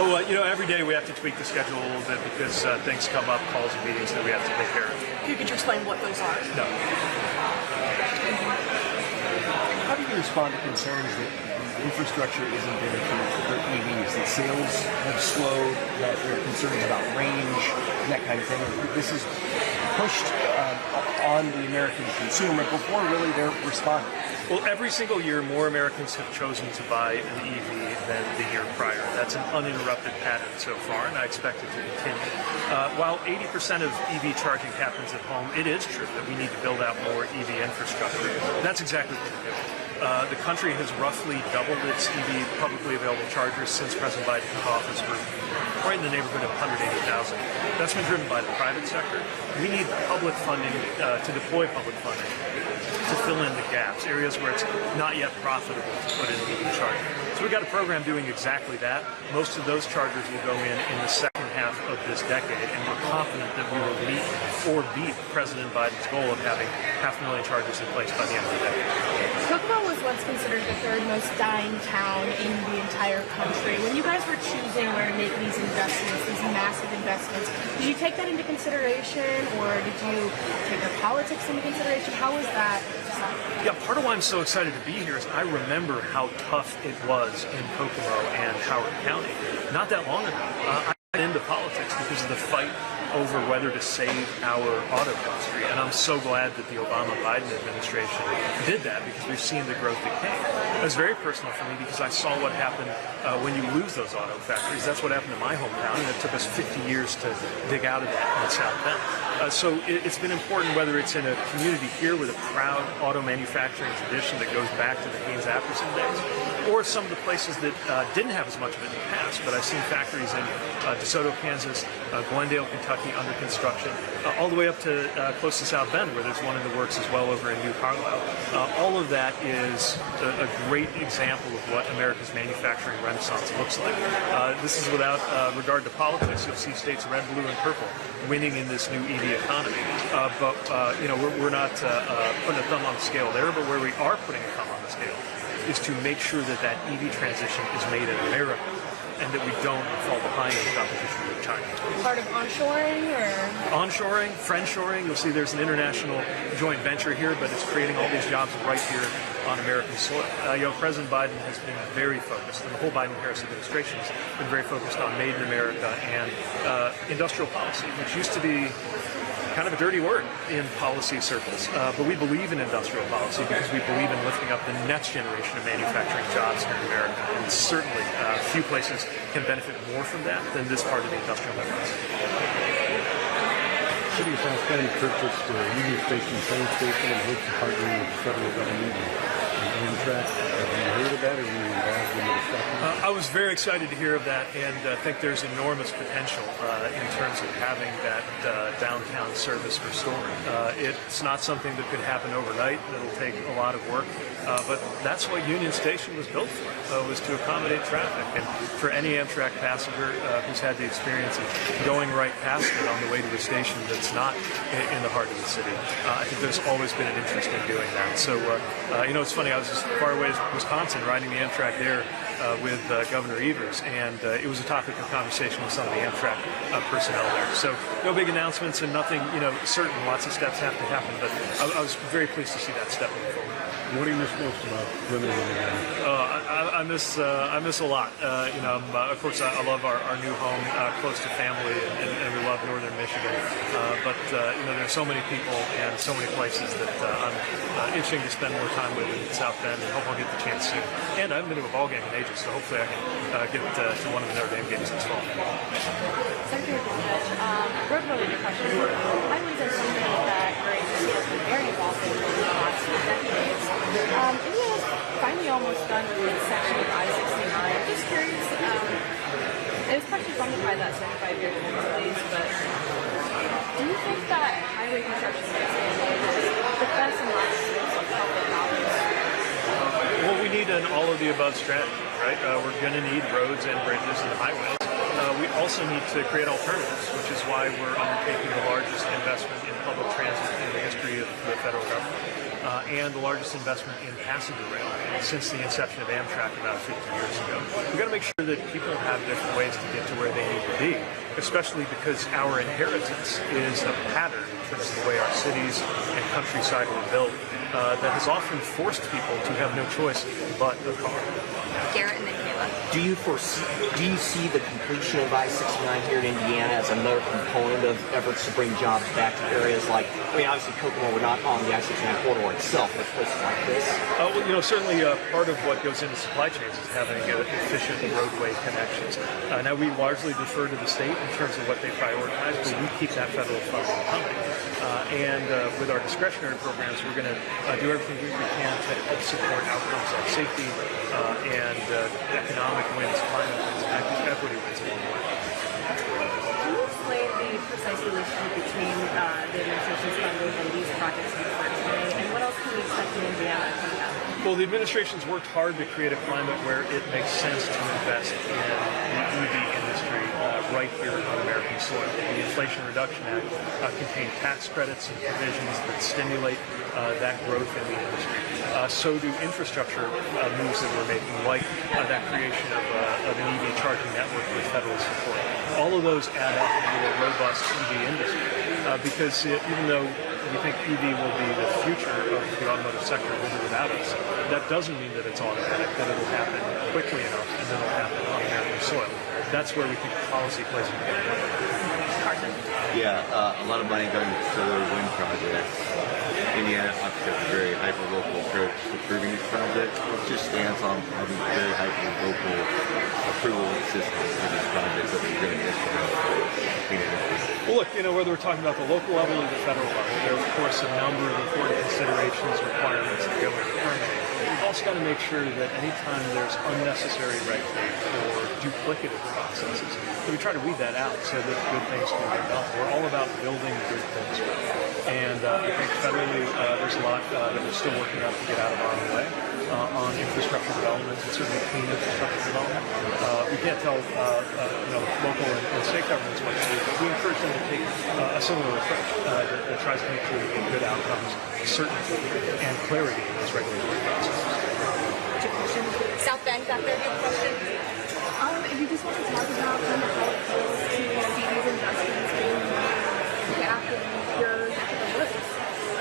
Every day we have to tweak the schedule a little bit because things come up, calls and meetings that we have to take care of. Could you explain what those are? No. How do you respond to concerns that the infrastructure isn't there for EVs, that sales have slowed, that there are concerns about range, and that kind of thing? This is pushed on the American consumer before really they're responding. Well, every single year, more Americans have chosen to buy an EV than the year prior. That's an uninterrupted pattern so far, and I expect it to continue. While 80% of EV charging happens at home, it is true that we need to build out more EV infrastructure. That's exactly what we're doing. The country has roughly doubled its EV publicly available chargers since President Biden took office. We're right in the neighborhood of 180,000. That's been driven by the private sector. We need public funding to deploy public funding to fill in the gaps, areas where it's not yet profitable to put in EV charging. So we've got a program doing exactly that. Most of those chargers will go in the second half of this decade, and we're confident that we will meet or beat President Biden's goal of having 500,000 chargers in place by the end of the decade. Kokomo was once considered the third most dying town in the entire country. When you guys were choosing where to make these investments, these massive investments, did you take that into consideration, or did you take the politics into consideration? How was that decided? Yeah, part of why I'm so excited to be here is I remember how tough it was in Kokomo and Howard County not that long ago. I got into politics because of the fight over whether to save our auto industry, and I'm so glad that the Obama-Biden administration did that because we've seen the growth that came. It was very personal for me because I saw what happened when you lose those auto factories. That's what happened in my hometown, and it took us 50 years to dig out of that in South Bend. So it's been important, whether it's in a community here with a proud auto manufacturing tradition that goes back to the Haynes-Apperson days, or some of the places that didn't have as much of it in the past, but I've seen factories in DeSoto, Kansas, Glendale, Kentucky under construction, all the way up to close to South Bend, where there's one in the works as well over in New Carlisle. All of that is a great example of what America's manufacturing renaissance looks like. This is without regard to politics. You'll see states red, blue, and purple winning in this new EV economy. We're not putting a thumb on the scale there, but where we are putting a thumb on the scale is to make sure that that EV transition is made in America, and that we don't fall behind in competition with China. Part of onshoring, or? Onshoring, friendshoring. You'll see there's an international joint venture here, but it's creating all these jobs right here on American soil. President Biden has been very focused, and the whole Biden-Harris administration has been very focused on Made in America and industrial policy, which used to be kind of a dirty word in policy circles, but we believe in industrial policy because we believe in lifting up the next generation of manufacturing jobs here in America, and certainly few places can benefit more from that than this part of the industrial network. City of South Bend purchased a Union Station train station and hopes to partner with the federal government and Amtrak. Have you heard of that, or were you involved in the discussion? I was very excited to hear of that, and think there's enormous potential in terms of having that downtown service restored. It's not something that could happen overnight. It'll take a lot of work, but that's what Union Station was built for, was to accommodate traffic. And for any Amtrak passenger who's had the experience of going right past it on the way to a station that's not in the heart of the city, I think there's always been an interest in doing that. So, it's funny, I was just far away as Wisconsin riding the Amtrak there with Governor Evers, and it was a topic of conversation with some of the Amtrak personnel there. So no big announcements and nothing, certain. Lots of steps have to happen, but I was very pleased to see that step moving forward. What do you miss most about living in the I miss a lot. Of course, I love our new home, close to family, and we love northern Michigan. But there's so many people and so many places that I'm itching to spend more time with in South Bend, and hope I'll get the chance soon. And I haven't been to a ball game in ages, so hopefully I can get to one of the Notre Dame games this fall. Secretary Buttigieg, road-related question. Highways are something that our agency has been very involved in over the last few decades. India is finally almost done with section of I-69. I'm just curious, it was partially funded by that 75-year delays, but do you think that highway construction is the best and last source of public dollars? Well, we need an all-of-the-above strategy, right? We're going to need roads and bridges and highways. We also need to create alternatives, which is why we're undertaking the largest investment in public transit in the history of the federal government. and the largest investment in passenger rail since the inception of Amtrak about 50 years ago. We've got to make sure that people have different ways to get to where they need to be, especially because our inheritance is a pattern in terms of the way our cities and countryside were built that has often forced people to have no choice but a car. Garrett and then Kayla. Do you see the completion of I-69 here in Indiana as another component of efforts to bring jobs back to areas like, I mean, obviously Kokomo, we're not on the I-69 corridor itself, but places like this? Well, certainly part of what goes into supply chains is having efficient roadway connections. Now, we largely defer to the state in terms of what they prioritize, but we keep that federal funding coming. And with our discretionary programs, we're going to do everything we can to help support outcomes like safety and economic wins, climate wins, and equity wins along the way. Can you explain the precise relationship between the administration's funding and these projects we heard today, and what else can we expect in Indiana coming up? Well, the administration's worked hard to create a climate where it makes sense to invest in the EV industry right here on American soil. The Inflation Reduction Act contained tax credits and provisions that stimulate that growth in the industry. So do infrastructure moves that we're making, like that creation of an EV charging network with federal support. All of those add up to a robust EV industry because even though we think EV will be the future of the automotive sector with or without us, that doesn't mean that it's automatic, that it'll happen quickly enough and then it'll happen on American soil. That's where we think policy plays an important role. Carson? Yeah, a lot of money going to solar wind projects. Indiana obviously has a very hyper-local approach to approving these projects. What's your stance on having a very hyper-local approval system for these projects that we're doing this clean energy? Well, look, whether we're talking about the local level or the federal level, there are, of course, a number of important considerations, requirements that go into permitting. We've also got to make sure that anytime there's unnecessary red tape or duplicative processes, that we try to weed that out so that good things can get done. We're all about building good things. And I think federally, there's a lot that we're still working out to get out of our own way on infrastructure development and certainly clean infrastructure development. We can't tell local and state governments what to do, but we encourage them to take a similar approach that tries to make sure we get good outcomes, certainty, and clarity in those regulatory processes. South Bend, got there. Do you have a question? If you just want to talk about kind of how it feels to see these investments being back in your neck of the woods.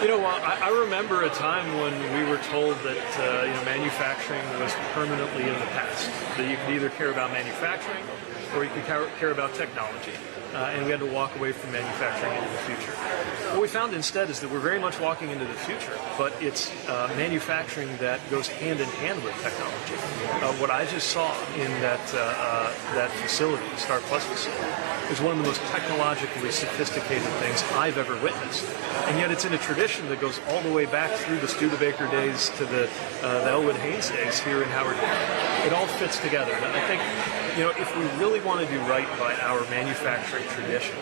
I remember a time when we were told that manufacturing was permanently in the past. That you could either care about manufacturing or you could care about technology. And we had to walk away from manufacturing into the future. What we found instead is that we're very much walking into the future, but it's manufacturing that goes hand in hand with technology. What I just saw in that facility, the Star Plus facility, is one of the most technologically sophisticated things I've ever witnessed. And yet it's in a tradition that goes all the way back through the Studebaker days to the Elwood Haynes days here in Howard County. It all fits together. And I think, if we really want to do right by our manufacturing tradition,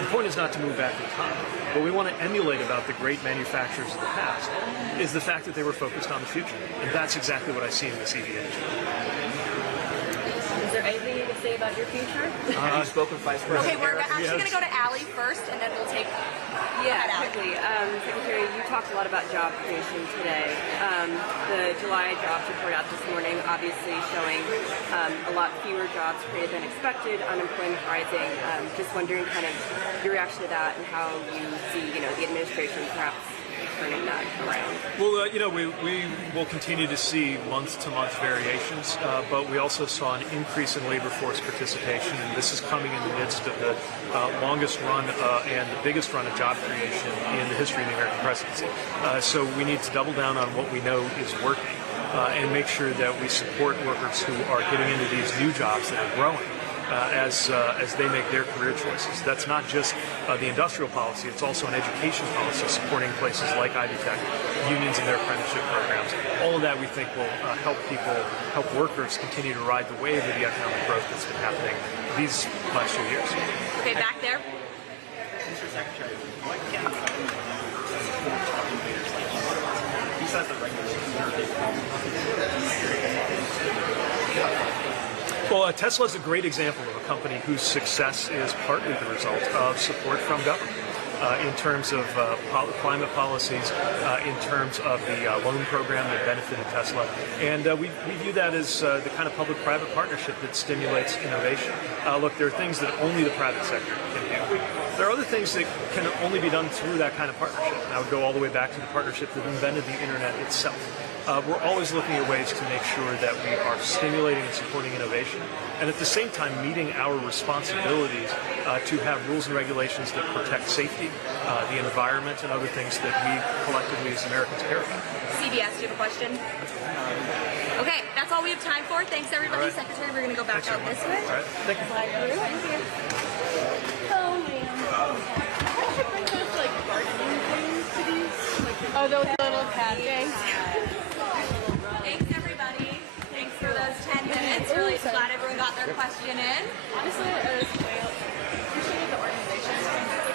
the point is not to move back in time. What we want to emulate about the great manufacturers of the past is the fact that they were focused on the future. And that's exactly what I see in this EV industry. Is there anything you can say about your future? Have you spoken with Vice President? Okay, we're actually going to go to Allie first, and then we'll take. Quickly. Secretary, you talked a lot about job creation today. The July jobs report out this morning obviously showing a lot fewer jobs created than expected, unemployment rising. Just wondering kind of your reaction to that and how you see, the administration perhaps turning that around. Well, we will continue to see month-to-month variations, but we also saw an increase in labor force participation, and this is coming in the midst of the longest run and the biggest run of job creation in the history of the American presidency. So we need to double down on what we know is working and make sure that we support workers who are getting into these new jobs that are growing. As they make their career choices. That's not just the industrial policy, it's also an education policy supporting places like Ivy Tech, unions and their apprenticeship programs. All of that we think will help workers continue to ride the wave of the economic growth that's been happening these last few years. Okay, back there. Mr. Secretary, what can besides the Well, Tesla is a great example of a company whose success is partly the result of support from government. in terms of climate policies, in terms of the loan program that benefited Tesla. And we view that as the kind of public-private partnership that stimulates innovation. Look, there are things that only the private sector can do. There are other things that can only be done through that kind of partnership. And I would go all the way back to the partnership that invented the internet itself. We're always looking at ways to make sure that we are stimulating and supporting innovation, and at the same time meeting our responsibilities to have rules and regulations that protect safety, the environment, and other things that we collectively as Americans care about. CBS, do you have a question? Okay, that's all we have time for. Thanks, everybody. All right. Secretary, we're going to go back Thanks, out everyone. this way. All right. Thank you. Thank you. Oh, man. I should bring those, like, gardening things to these. Oh, those little cat things. Thanks, everybody. Thanks for those 10 minutes. Really glad everyone got their question in. Honestly, I appreciate the organization.